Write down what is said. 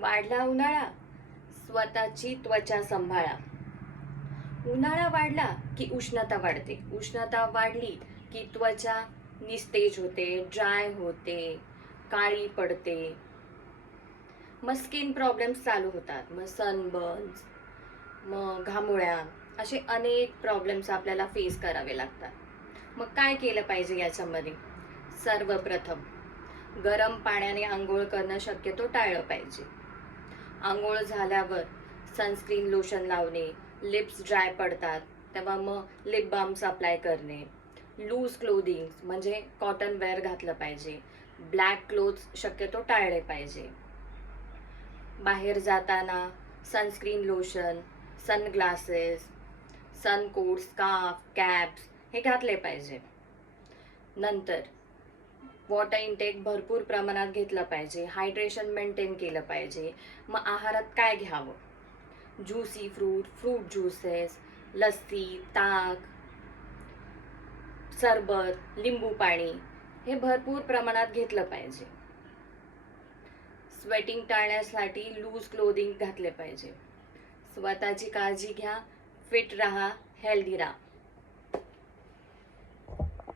वाढला उन्हाळा स्वतःची त्वचा सांभाळा. उन्हाळा वाढला की उष्णता वाढते. उष्णता वाढली की त्वचा निस्तेज होते ड्राय होते काळी पडते. मग स्किन प्रॉब्लेम्स चालू होतात. मग सनबर्न्स मग घामोळ्या असे अनेक प्रॉब्लेम्स आपल्याला फेस करावे लागतात. मग काय केलं पाहिजे याच्यामध्ये? सर्वप्रथम गरम पाण्याने आंघोळ करणं शक्यतो टाळलं पाहिजे. आंघोळ झाल्यावर सनस्क्रीन लोशन लावणे लिप्स ड्राय पडतात तेव्हा मग लिप बाम्स अप्लाय करणे. लूज क्लोदिंग म्हणजे कॉटन वेअर घातलं पाहिजे. ब्लॅक क्लोथ्स शक्यतो टाळले पाहिजे. बाहेर जाताना sunscreen lotion sunglasses suncoat scarf caps हे घातले पाहिजे. नंतर वॉटर इनटेक भरपूर प्रमाणात घेतलं पाहिजे. हायड्रेशन मेंटेन केलं पाहिजे. मग आहारात काय घ्यावं? Juicy fruit fruit juices lassi ताक सरबत लिंबू पाणी हे भरपूर प्रमाणात घेतलं पाहिजे. स्वेटिंग टाळण्यासाठी लूज क्लोदिंग घातले पाहिजे. स्वतःची काळजी घ्या फिट राहा हेल्दी राहा.